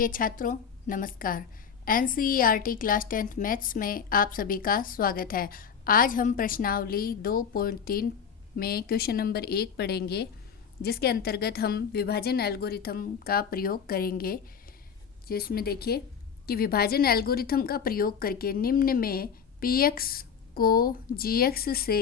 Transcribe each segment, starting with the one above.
प्रिय छात्रों नमस्कार। एनसीईआरटी क्लास 10th मैथ्स में आप सभी का स्वागत है। आज हम प्रश्नावली 2.3 में क्वेश्चन नंबर 1 पढ़ेंगे, जिसके अंतर्गत हम विभाजन एल्गोरिथम का प्रयोग करेंगे। जिसमें देखिए कि विभाजन एल्गोरिथम का प्रयोग करके निम्न में px को gx से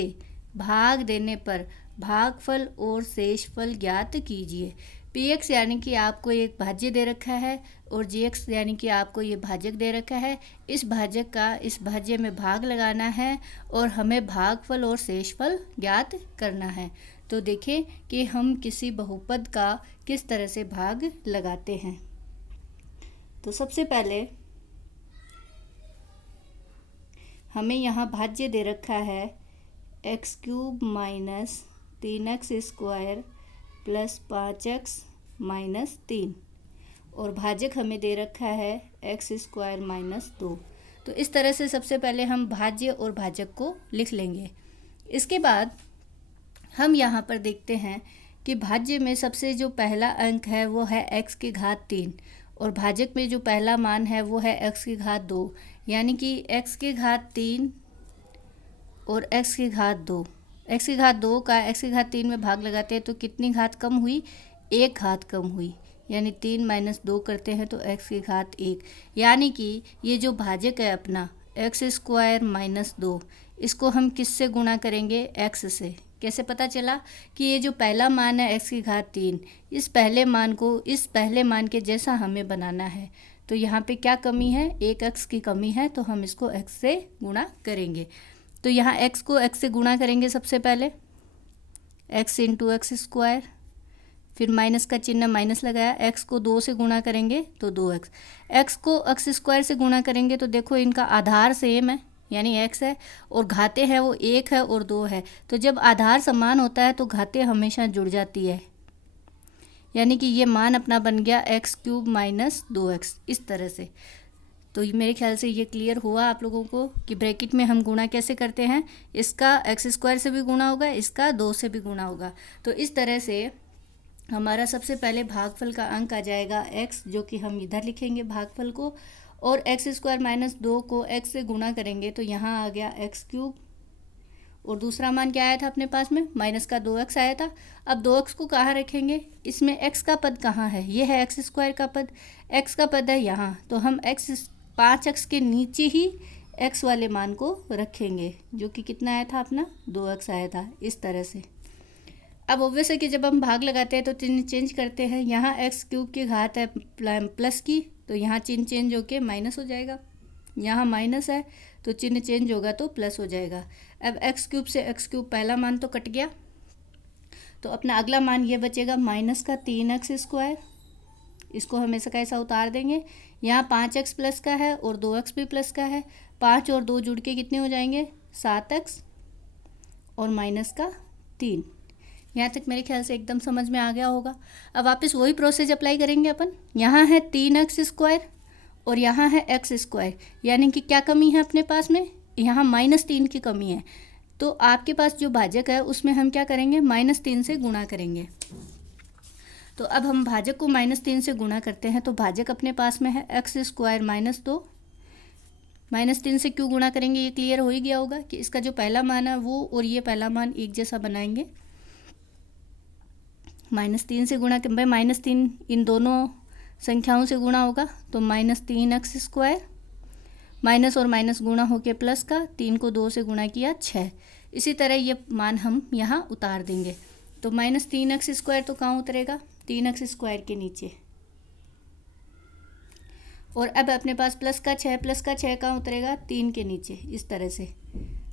भाग देने पर भागफल और शेषफल ज्ञात कीजिए। px यानी कि आपको एक भाज्य दे रखा है और gx यानी कि आपको ये भाजक दे रखा है। इस भाजक का इस भाज्य में भाग लगाना है और हमें भागफल और शेषफल ज्ञात करना है। तो देखें कि हम किसी बहुपद का किस तरह से भाग लगाते हैं। तो सबसे पहले हमें यहाँ भाज्य दे रखा है x³ minus 3x² plus 5x minus 3 और भाजक हमें दे रखा है x² माइनस 2। तो इस तरह से सबसे पहले हम भाज्य और भाजक को लिख लेंगे। इसके बाद हम यहाँ पर देखते हैं कि भाज्य में सबसे जो पहला अंक है वो है x की घात 3 और भाजक में जो पहला मान है वो है x की घात 2, यानी कि x की घात 3 और x की घात 2। x की घात 2 का x की घात 3 में भाग लगाते हैं तो कितनी घात कम हुई? 1 घात कम हुई, यानी 3 माइनस 2 करते हैं तो x की घात 1। यानी कि ये जो भाजक है अपना x² माइनस 2, इसको हम किससे गुणा करेंगे? x से। कैसे पता चला कि ये जो पहला मान है x की घात 3, इस पहले मान को इस पहले मान के जैसा हमें बनाना है। तो यहाँ पे क्या कमी है? 1 x की कमी है, तो हम इसको x से गुणा करेंगे। तो यहाँ x को x से गुणा करेंगे सबसे पहले, x इंटू x², फिर माइनस का चिन्ह माइनस लगाया। x को 2 से गुणा करेंगे तो 2x, x को x² से गुणा करेंगे तो देखो इनका आधार सेम है, यानी x है और घातें हैं वो 1 है और 2 है। तो जब आधार समान होता है तो घातें हमेशा जुड़ जाती है, यानी कि ये मान अपना बन गया x³ माइनस 2x। इस तरह से तो मेरे ख्याल से ये क्लियर हुआ आप लोगों को कि ब्रैकेट में हम गुणा कैसे करते हैं। इसका x² से भी गुणा होगा, इसका 2 से भी गुणा होगा। तो इस तरह से हमारा सबसे पहले भागफल का अंक आ जाएगा x, जो कि हम इधर लिखेंगे भागफल को, और x² माइनस 2 को x से गुणा करेंगे तो यहाँ आ गया x³ और दूसरा मान क्या आया था अपने पास में? माइनस का 2x आया था। अब 2x को कहाँ रखेंगे? इसमें x का पद कहाँ है? ये है x² का पद, x का पद है यहाँ, तो हम 5x के नीचे ही x वाले मान को रखेंगे, जो कि कितना आया था अपना? 2x आया था। इस तरह से अब ऑब्वियस है कि जब हम भाग लगाते हैं तो चिन्ह चेंज करते हैं। यहाँ x³ की घात है प्लस की, तो यहाँ चिन्ह चेंज होके माइनस हो जाएगा। यहाँ माइनस है तो चिन्ह चेंज होगा तो प्लस हो जाएगा। अब x³ से x³ पहला मान तो कट गया, तो अपना अगला मान ये बचेगा माइनस का 3x²। इसको हमेशा कैसा उतार देंगे? यहाँ 5x प्लस का है और 2x भी प्लस का है, 5 और 2 जुड़ के कितने हो जाएंगे? 7x और माइनस का 3। यहाँ तक मेरे ख्याल से एकदम समझ में आ गया होगा। अब वापस वही प्रोसेस अप्लाई करेंगे अपन। यहाँ है 3x² और यहाँ है x², यानी कि क्या कमी है अपने पास में? यहाँ -3 की कमी है। तो आपके पास जो भाजक है उसमें हम क्या करेंगे? -3 से गुणा करेंगे। तो अब हम भाजक को -3 से गुणा करते हैं तो भाजक अपने पास में है x² माइनस 2। -3 से क्यों गुणा करेंगे ये क्लियर हो ही गया होगा कि इसका जो पहला मान है वो और ये पहला मान एक जैसा बनाएंगे। -3 से गुणा कर -3 इन दोनों संख्याओं से गुणा होगा तो -3x², माइनस और माइनस गुणा होके प्लस का, 3 को 2 से गुणा किया 6। इसी तरह ये मान हम यहाँ उतार देंगे। तो -3x² तो कहाँ उतरेगा? 3x² के नीचे। और अब अपने पास प्लस का 6 कहाँ उतरेगा? 3 के नीचे। इस तरह से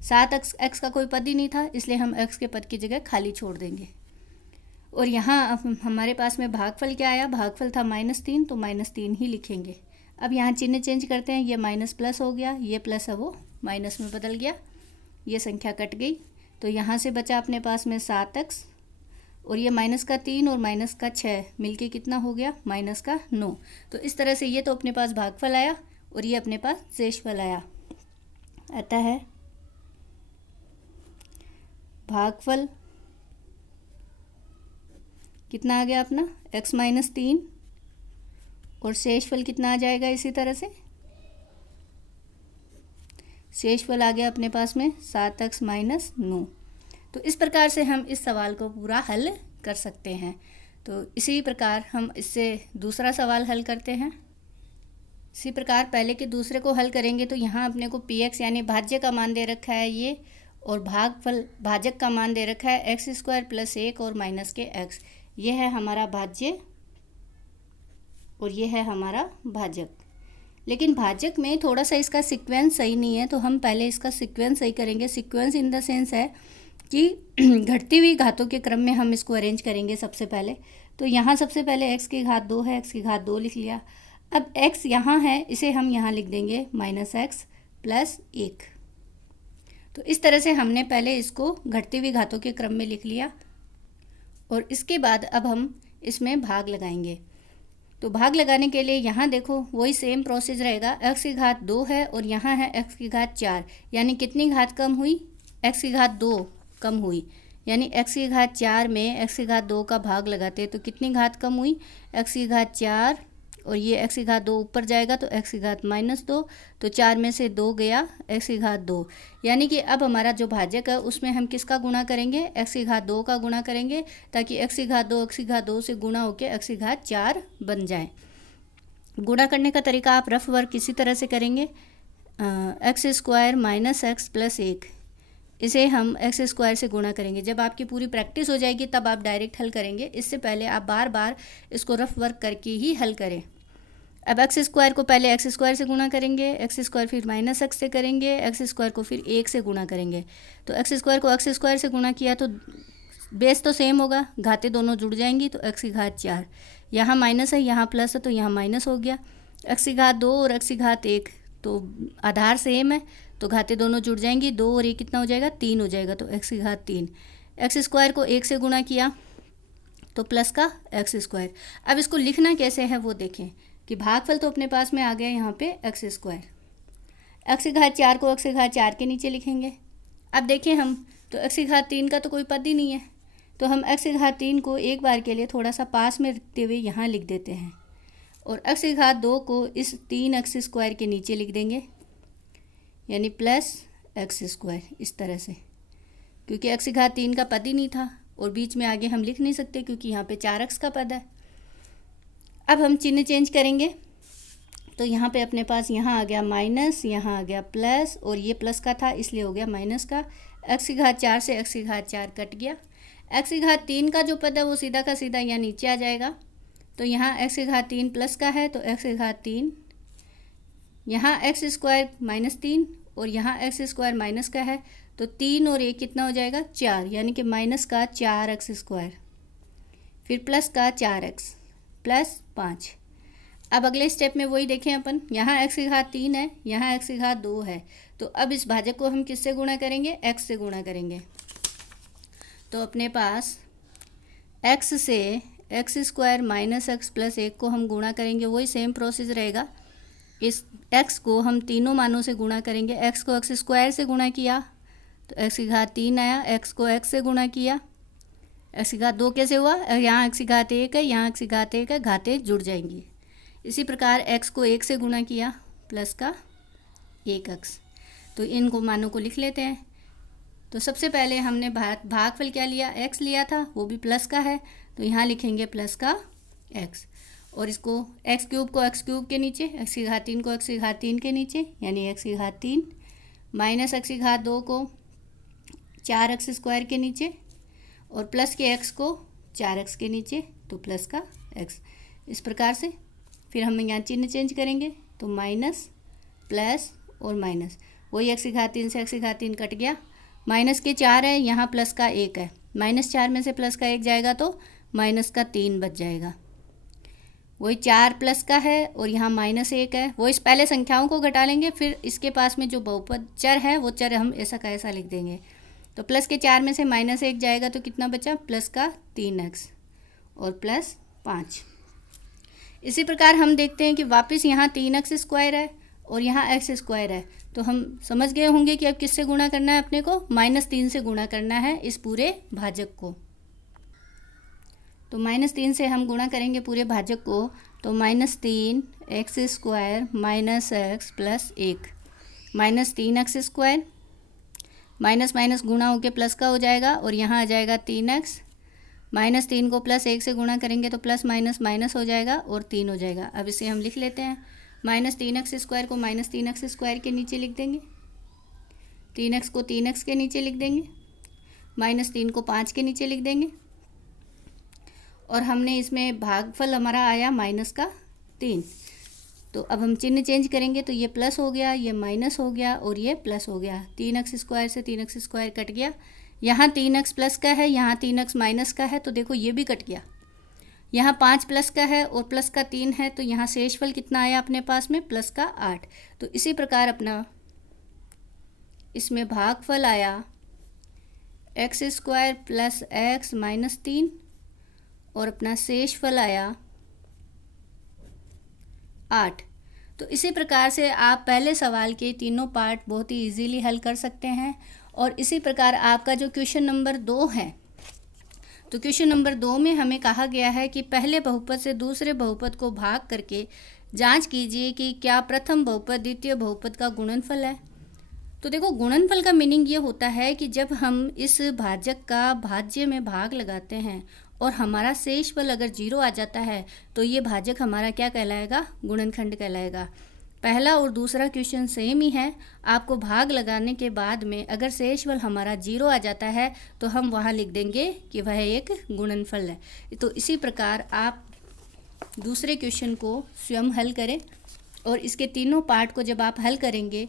7x का कोई पद ही नहीं था, इसलिए हम x के पद की जगह खाली छोड़ देंगे। और यहाँ हमारे पास में भागफल क्या आया? भागफल था -3, तो -3 ही लिखेंगे। अब यहाँ चिन्ह चेंज करते हैं, ये माइनस प्लस हो गया, ये प्लस है वो माइनस में बदल गया, ये संख्या कट गई। तो यहाँ से बचा अपने पास में 7x और ये माइनस का 3 और माइनस का 6 मिलके कितना हो गया? माइनस का 9। तो इस तरह से ये तो अपने पास भागफल आया और ये अपने पास शेषफल आया। आता है भागफल कितना आ गया अपना? x - 3 और शेषफल कितना आ जाएगा इसी तरह से, शेषफल आ गया अपने पास में 7x माइनस 9। तो इस प्रकार से हम इस सवाल को पूरा हल कर सकते हैं। तो इसी प्रकार हम इससे दूसरा सवाल हल करते हैं। इसी प्रकार पहले के दूसरे को हल करेंगे तो यहाँ अपने को px यानी भाज्य का मान दे रखा है ये, और भागफल भाजक का मान दे रखा है x स्क्वायर प्लस 1 और माइनस के x। ये है हमारा भाज्य और ये है हमारा भाजक। लेकिन भाजक में थोड़ा सा इसका सीक्वेंस सही नहीं है, तो हम पहले इसका सीक्वेंस सही करेंगे। सीक्वेंस इन द सेंस है कि घटती हुई घातों के क्रम में हम इसको अरेंज करेंगे सबसे पहले। तो यहाँ सबसे पहले x की घात 2 है, x की घात 2 लिख लिया। अब x यहाँ है, इसे हम यहाँ लिख देंगे -x प्लस 1। तो इस तरह से हमने पहले इसको घटती हुई घातों के क्रम में लिख लिया, और इसके बाद अब हम इसमें भाग लगाएंगे। तो भाग लगाने के लिए यहाँ देखो वही सेम प्रोसेस रहेगा। x की घात 2 है और यहाँ है x की घात 4, यानी कितनी घात कम हुई, x की घात 2 कम हुई, यानी x की घात 4 में x की घात 2 का भाग लगाते तो कितनी घात कम हुई, x की घात 4, और ये x की घात 2 ऊपर जाएगा तो x की घात -2, तो 4 में से 2 गया, x की घात 2। यानी कि अब हमारा जो भाजक है उसमें हम किसका गुणा करेंगे, x की घात 2 का गुणा करेंगे, ताकि x की घात 2 से गुणा होकर x की घात 4 बन जाए। गुणा करने का तरीका आप रफ वर्क इसी तरह से करेंगे। x square minus x plus 1, इसे हम x स्क्वायर से गुणा करेंगे। जब आपकी पूरी प्रैक्टिस हो जाएगी तब आप डायरेक्ट हल करेंगे, इससे पहले आप बार बार इसको रफ वर्क करके ही हल करें। अब x स्क्वायर को पहले x स्क्वायर से गुणा करेंगे, x स्क्वायर फिर -x से करेंगे, x स्क्वायर को फिर 1 से गुणा करेंगे। तो x स्क्वायर को x स्क्वायर से गुणा किया तो बेस तो सेम होगा, घातें दोनों जुड़ जाएंगी, तो x की घात 4, यहाँ माइनस है यहाँ प्लस है तो यहाँ माइनस हो गया। x की घात 2 और x की घात 1, तो आधार सेम है तो घातें दोनों जुड़ जाएंगी, 2 और 1 कितना हो जाएगा, 3 हो जाएगा, तो x की घात 3। x स्क्वायर को 1 से गुणा किया तो प्लस का x स्क्वायर। अब इसको लिखना कैसे है वो देखें कि भागफल तो अपने पास में आ गया यहाँ पे x स्क्वायर, x की घात 4 को x की घात 4 के नीचे लिखेंगे। अब देखें हम तो x की घात 3 का तो कोई पद ही नहीं है, तो हम x की घात 3 को एक बार के लिए थोड़ा सा पास में रखते हुए यहाँ लिख देते हैं, और x की घात 2 को इस 3x स्क्वायर के नीचे लिख देंगे, यानी प्लस x स्क्वायर, इस तरह से, क्योंकि x की घात 3 का पद ही नहीं था और बीच में आगे हम लिख नहीं सकते क्योंकि यहाँ पे 4x का पद है। अब हम चिन्ह चेंज करेंगे, तो यहाँ पे अपने पास यहाँ आ गया माइनस, यहाँ आ गया प्लस, और ये प्लस का था इसलिए हो गया माइनस का। x की घात 4 से x की घात 4 कट गया। x की घात 3 का जो पद है वो सीधा का सीधा यहाँ नीचे आ जाएगा, तो यहाँ x की घात 3 प्लस का है तो x की घात 3, यहाँ x स्क्वायर -3 और यहाँ x स्क्वायर माइनस का है, तो 3 और 1 कितना हो जाएगा, 4, यानी कि माइनस का 4x स्क्वायर, फिर प्लस का 4x प्लस 5। अब अगले स्टेप में वही देखें अपन, यहाँ x की घात 3 है, यहाँ x की घात 2 है, तो अब इस भाजक को हम किससे गुणा करेंगे, x से गुणा करेंगे। तो अपने पास x से x square minus x plus 1 को हम गुणा करेंगे, वही सेम प्रोसेस रहेगा। इस x को हम तीनों मानों से गुणा करेंगे। x को x स्क्वायर से गुणा किया तो x की घात 3 आया, x को x से गुणा किया, x की घात 2 कैसे हुआ, यहाँ x की घात 1 है, यहाँ x की घात 1 है, घातें जुड़ जाएंगी। इसी प्रकार x को 1 से गुणा किया प्लस का 1x। तो इनको मानों को लिख लेते हैं। तो सबसे पहले हमने भागफल क्या लिया, x लिया था, वो भी प्लस का है, तो यहाँ लिखेंगे प्लस का x, और इसको x क्यूब को x क्यूब के नीचे, x की घात 3 को x की घात 3 के नीचे, यानी x की घात 3 माइनस x की घात 2 को 4x स्क्वायर के नीचे, और प्लस के x को 4x के नीचे, तो प्लस का x। इस प्रकार से फिर हम यहाँ चिन्ह चेंज करेंगे, तो माइनस प्लस और माइनस, वही x की घात 3 से x की घात 3 कट गया, माइनस के 4 है, यहाँ प्लस का 1 है, -4 में से प्लस का 1 जाएगा तो माइनस का 3 बच जाएगा। वही 4 प्लस का है और यहाँ -1 है, वो इस पहले संख्याओं को घटा लेंगे, फिर इसके पास में जो बहुपद चर है वो चर हम ऐसा का ऐसा लिख देंगे। तो प्लस के 4 में से -1 जाएगा तो कितना बचा, प्लस का 3x और प्लस 5। इसी प्रकार हम देखते हैं कि वापस यहाँ 3x स्क्वायर है और यहाँ x स्क्वायर है, तो हम समझ गए होंगे कि अब किससे गुणा करना है अपने को, -3 से गुणा करना है इस पूरे भाजक को। तो -3 से हम गुणा करेंगे पूरे भाजक को, तो -3 x square minus x plus 1, -3x², minus minus गुणा होके प्लस का हो जाएगा और यहाँ आ जाएगा 3x, -3 को +1 से गुणा करेंगे तो प्लस माइनस माइनस हो जाएगा और 3 हो जाएगा। अब इसे हम लिख लेते हैं, -3x² को -3x² के नीचे लिख देंगे, 3x को 3x के नीचे लिख देंगे, -3 को 5 के नीचे लिख देंगे और हमने इसमें भागफल हमारा आया -3। तो अब हम चिन्ह चेंज करेंगे तो ये प्लस हो गया, ये माइनस हो गया और ये प्लस हो गया। 3x² से 3x² कट गया, यहाँ 3x प्लस का है, यहाँ 3x माइनस का है, तो देखो ये भी कट गया। यहाँ 5 प्लस का है और प्लस का 3 है, तो यहाँ शेषफल कितना आया अपने पास में, प्लस का 8। तो इसी प्रकार अपना इसमें भागफल आया x² प्लस x -3 और अपना शेषफल आया 8। तो इसी प्रकार से आप पहले सवाल के तीनों पार्ट बहुत ही इजीली हल कर सकते हैं। और इसी प्रकार आपका जो क्वेश्चन नंबर 2 है, तो क्वेश्चन नंबर 2 में हमें कहा गया है कि पहले बहुपद से दूसरे बहुपद को भाग करके जांच कीजिए कि क्या प्रथम बहुपद द्वितीय बहुपद का गुणनफल है। तो देखो, गुणनफल का मीनिंग ये होता है कि जब हम इस भाजक का भाज्य में भाग लगाते हैं और हमारा शेषफल अगर 0 आ जाता है तो ये भाजक हमारा क्या कहलाएगा, गुणनखंड कहलाएगा। पहला और दूसरा क्वेश्चन सेम ही है। आपको भाग लगाने के बाद में अगर शेषफल हमारा 0 आ जाता है तो हम वहाँ लिख देंगे कि वह एक गुणनफल है। तो इसी प्रकार आप दूसरे क्वेश्चन को स्वयं हल करें और इसके तीनों पार्ट को जब आप हल करेंगे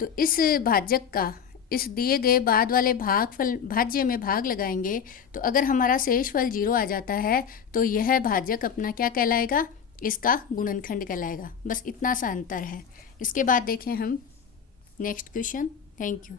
तो इस भाजक का इस दिए गए बाद वाले भाज्य में भाग लगाएंगे तो अगर हमारा शेषफल 0 आ जाता है तो यह भाजक अपना क्या कहलाएगा, इसका गुणनखंड कहलाएगा। बस इतना सा अंतर है। इसके बाद देखें हम नेक्स्ट क्वेश्चन। Thank you.